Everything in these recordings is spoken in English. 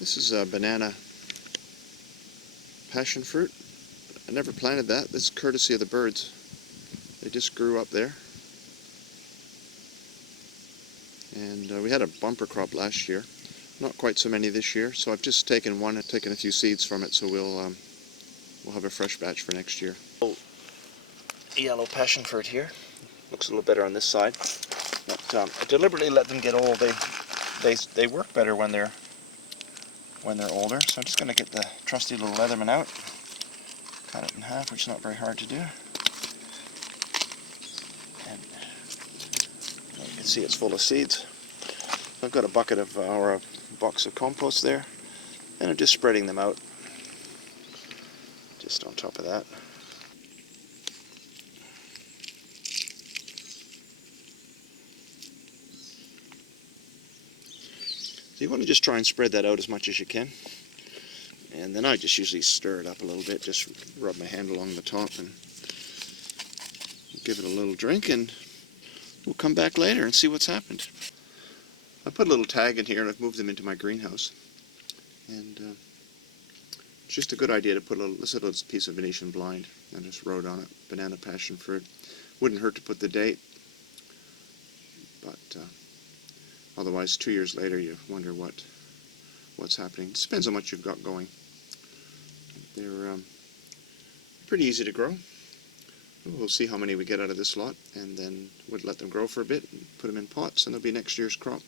This is a banana passion fruit. I never planted that. This is courtesy of the birds. They just grew up there. And we had a bumper crop last year. Not quite so many this year, so I've just taken one and taken a few seeds from it, so we'll have a fresh batch for next year. Yellow passion fruit here. Looks a little better on this side. But I deliberately let them get old. They work better when they're older. So I'm just going to get the trusty little Leatherman out, cut it in half, which is not very hard to do. And you can see it's full of seeds. I've got a bucket of or a box of compost there, and I'm just spreading them out just on top of that. So you want to just try and spread that out as much as you can, and then I just usually stir it up a little bit, just rub my hand along the top and give it a little drink, and we'll come back later and see what's happened. I put a little tag in here and I've moved them into my greenhouse, and it's just a good idea to put this little piece of Venetian blind and just wrote on it, banana passion fruit. Wouldn't hurt to put the date, but otherwise 2 years later you wonder what's happening. It depends how much you've got going. They're pretty easy to grow. We'll see how many we get out of this lot, and then we'll let them grow for a bit and put them in pots, and they'll be next year's crop.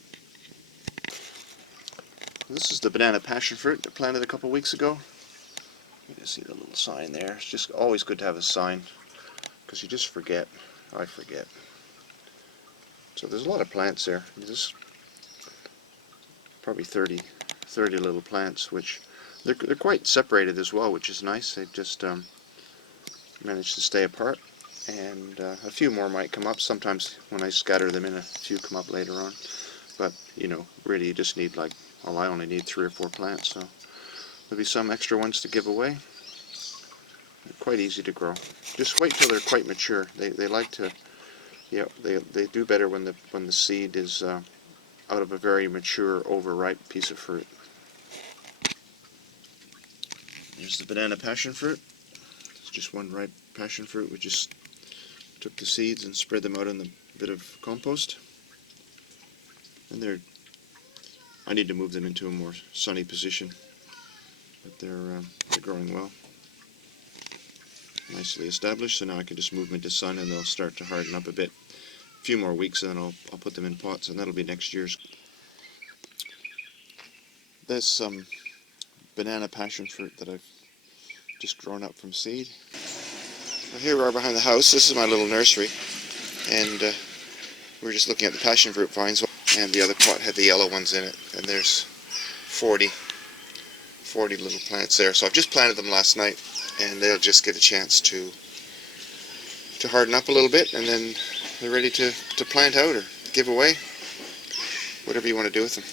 This is the banana passion fruit I planted a couple weeks ago. You can see the little sign there. It's just always good to have a sign, because you just forget. I forget. So there's a lot of plants there. There's probably 30 little plants, which they're quite separated as well, which is nice. They just managed to stay apart, and a few more might come up. Sometimes when I scatter them in, a few come up later on. But you know, really, you just need well, I only need 3 or 4 plants, so there'll be some extra ones to give away. They're quite easy to grow. Just wait till they're quite mature. They like to, yeah, they do better when the seed is out of a very mature, overripe piece of fruit. Here's the banana passion fruit. It's just one ripe passion fruit. We just took the seeds and spread them out in a bit of compost. And I need to move them into a more sunny position, but they're growing well. Nicely established, so now I can just move them into sun and they'll start to harden up a bit. A few more weeks and then I'll put them in pots, and that'll be next year's. There's some banana passion fruit that I've just grown up from seed. Well, here we are behind the house. This is my little nursery, and we're just looking at the passion fruit vines, and the other pot had the yellow ones in it, and there's 40 little plants there. So I've just planted them last night, and they'll just get a chance to harden up a little bit, and then they're ready to plant out or give away, whatever you want to do with them.